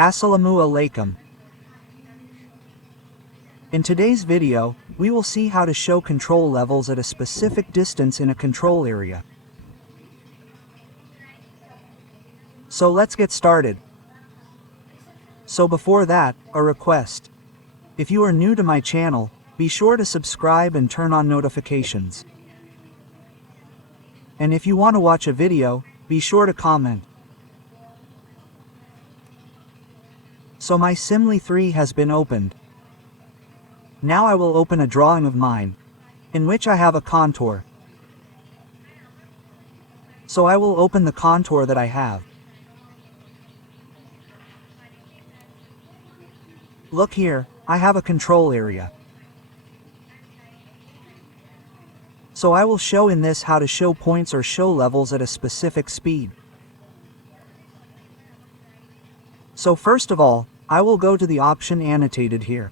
Assalamu alaikum. In today's video, we will see how to show control levels at a specific distance in a control area. So let's get started. So before that, a request. If you are new to my channel, be sure to subscribe and turn on notifications. And if you want to watch a video, be sure to comment. So my Simly 3 has been opened. Now I will open a drawing of mine, in which I have a contour. So I will open the contour that I have. Look here, I have a control area. So I will show in this how to show points or show levels at a specific speed. So first of all, I will go to the option annotated here.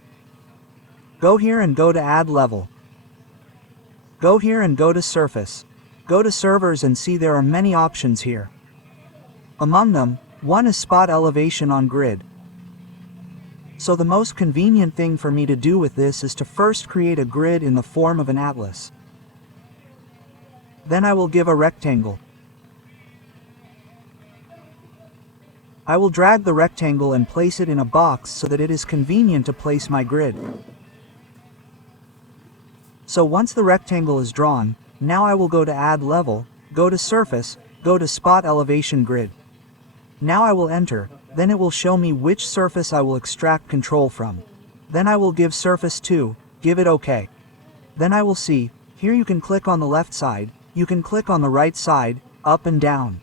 Go here and go to Add Level. Go here and go to Surface. Go to Servers and see there are many options here. Among them, one is Spot Elevation on Grid. So the most convenient thing for me to do with this is to first create a grid in the form of an atlas. Then I will give a rectangle. I will drag the rectangle and place it in a box so that it is convenient to place my grid. So once the rectangle is drawn, now I will go to Add Level, go to Surface, go to Spot Elevation Grid. Now I will enter, then it will show me which surface I will extract control from. Then I will give Surface 2, give it OK. Then I will see, here you can click on the left side, you can click on the right side, up and down.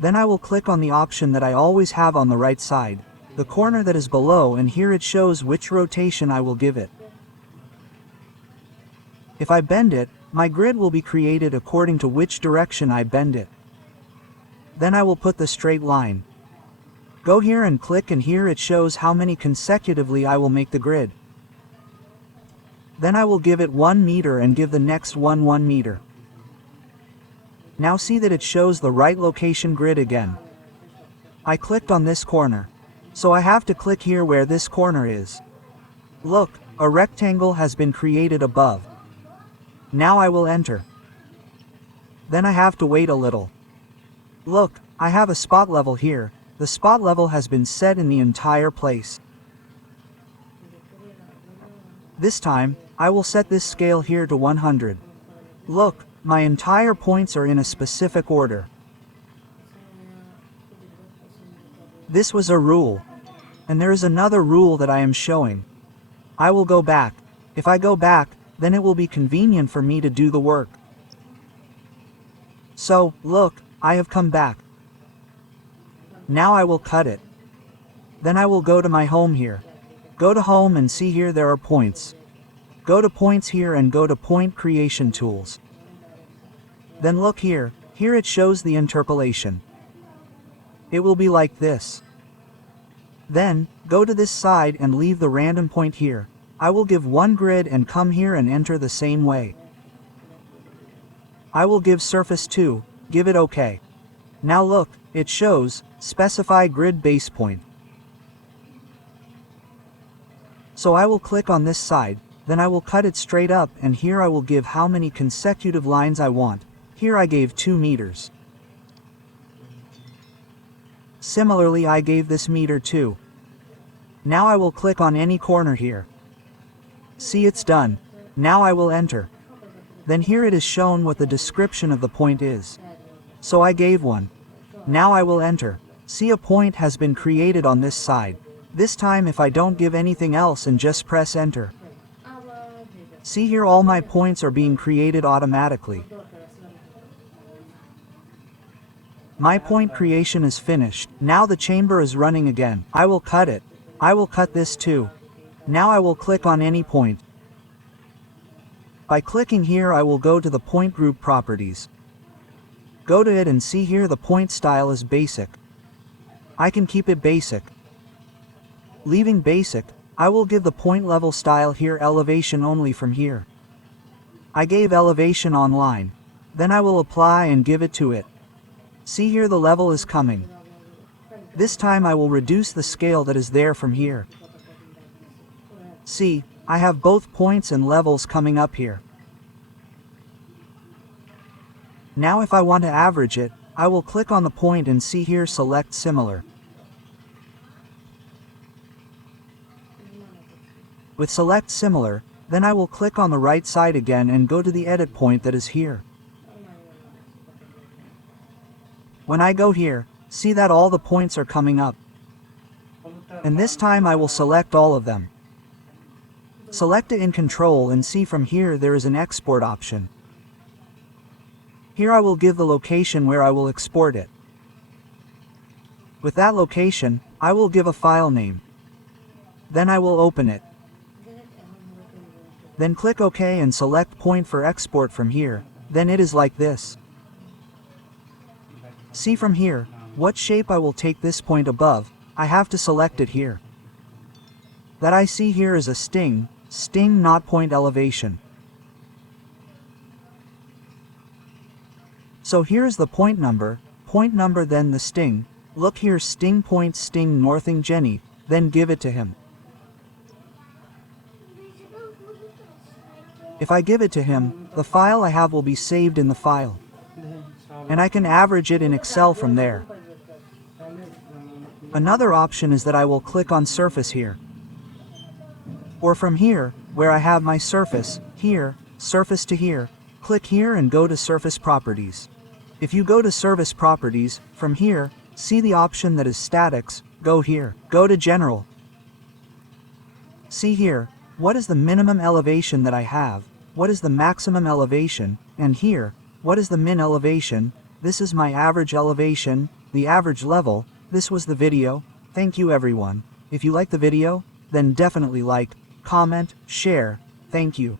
Then I will click on the option that I always have on the right side, the corner that is below, and here it shows which rotation I will give it. If I bend it, my grid will be created according to which direction I bend it. Then I will put the straight line. Go here and click, and here it shows how many consecutively I will make the grid. Then I will give it 1 meter and give the next one 1 meter. Now see that it shows the right location grid again. I clicked on this corner. So I have to click here where this corner is. Look, a rectangle has been created above. Now I will enter. Then I have to wait a little. Look, I have a spot level here. The spot level has been set in the entire place. This time, I will set this scale here to 100. Look, my entire points are in a specific order. This was a rule. And there is another rule that I am showing. I will go back. If I go back, then it will be convenient for me to do the work. So, look, I have come back. Now I will cut it. Then I will go to my home here. Go to home and see here there are points. Go to points here and go to point creation tools. Then look here, here it shows the interpolation. It will be like this. Then, go to this side and leave the random point here. I will give one grid and come here and enter the same way. I will give Surface 2, give it OK. Now look, it shows, specify grid base point. So I will click on this side, then I will cut it straight up, and here I will give how many consecutive lines I want. Here I gave 2 meters. Similarly I gave this meter too. Now I will click on any corner here. See, it's done. Now I will enter. Then here it is shown what the description of the point is. So I gave one. Now I will enter. See, a point has been created on this side. This time if I don't give anything else and just press enter. See here all my points are being created automatically. My point creation is finished. Now the chamber is running again. I will cut it. I will cut this too. Now I will click on any point. By clicking here I will go to the point group properties. Go to it and see here the point style is basic. I can keep it basic. Leaving basic, I will give the point level style here elevation only from here. I gave elevation online. Then I will apply and give it to it. See here the level is coming. This time I will reduce the scale that is there from here. See, I have both points and levels coming up here. Now if I want to average it, I will click on the point and see here select similar. With select similar, then I will click on the right side again and go to the edit point that is here. When I go here, see that all the points are coming up. And this time I will select all of them. Select it in Control and see from here there is an export option. Here I will give the location where I will export it. With that location, I will give a file name. Then I will open it. Then click OK and select point for export from here, then it is like this. See from here, what shape I will take this point above, I have to select it here. That I see here is a sting not point elevation. So here is the point number then the sting, look here sting point sting northing Jenny, then give it to him. If I give it to him, the file I have will be saved in the file. And I can average it in Excel from there. Another option is that I will click on surface here. Or from here, where I have my surface, here, surface to here, click here and go to surface properties. If you go to surface properties, from here, see the option that is statics, go here, go to general. See here, what is the minimum elevation that I have, what is the maximum elevation, and here, what is the min elevation, this is my average elevation, the average level. This was the video. Thank you everyone. If you like the video, then definitely like, comment, share. Thank you.